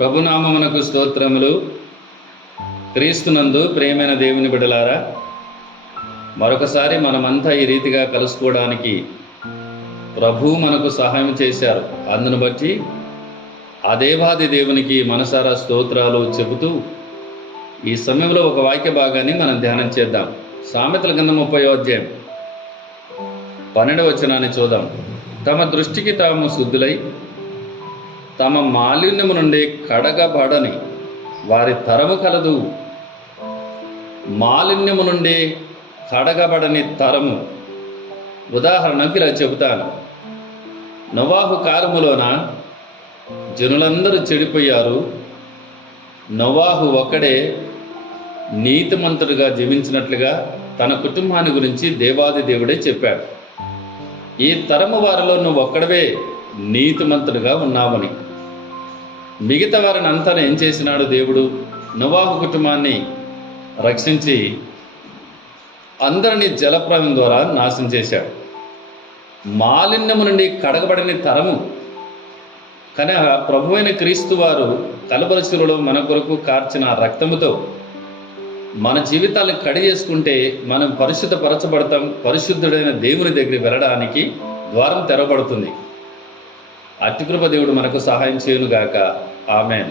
ప్రభునామమునకు స్తోత్రములు. క్రీస్తునందు ప్రియమైన దేవుని బిడ్డలారా, మరొకసారి మనమంతా ఈ రీతిగా కలుసుకోవడానికి ప్రభు మనకు సహాయం చేశారు. అందును బట్టి ఆ దేవాది దేవునికి మనసారా స్తోత్రాలు చెబుతూ ఈ సమయంలో ఒక వాక్య భాగాన్ని మనం ధ్యానం చేద్దాం. సామెతల గ్రంథం 30వ అధ్యాయం 12వ వచనాన్ని చూద్దాం. తమ దృష్టికి తాము శుద్ధులై తమ మాలిన్యము నుండి కడగబడని వారి తరము కలదు. మాలిన్యము నుండి కడగబడని తరము. ఉదాహరణకు ఇలా చెబుతాను. నోవాహు కాలములోన జనులందరూ చెడిపోయారు. నోవాహు ఒక్కడే నీతిమంతుడిగా జీవించినట్లుగా తన కుటుంబాన్ని గురించి దేవాది దేవుడే చెప్పాడు. ఈ తరము వారిలో నువ్వు ఒక్కడవే నీతిమంతుడిగా ఉన్నావని. మిగతా వారిని అంతా ఏం చేసినాడు దేవుడు? నోవాహు కుటుంబాన్ని రక్షించి అందరినీ జలప్రలయం ద్వారా నాశనం చేశాడు. మాలిన్యము నుండి కడగబడిన తరము. కానీ ప్రభువైన క్రీస్తు వారు కలువరి శిలువలో మన కొరకు కార్చిన రక్తముతో మన జీవితాలను కడిగేసుకుంటే మనం పరిశుద్ధపరచబడతాం. పరిశుద్ధుడైన దేవుని దగ్గరికి వెళ్ళడానికి ద్వారం తెరవబడుతుంది. అట్టి కృప దేవుడు మనకు సహాయం చేయునుగాక. ఆమేన్.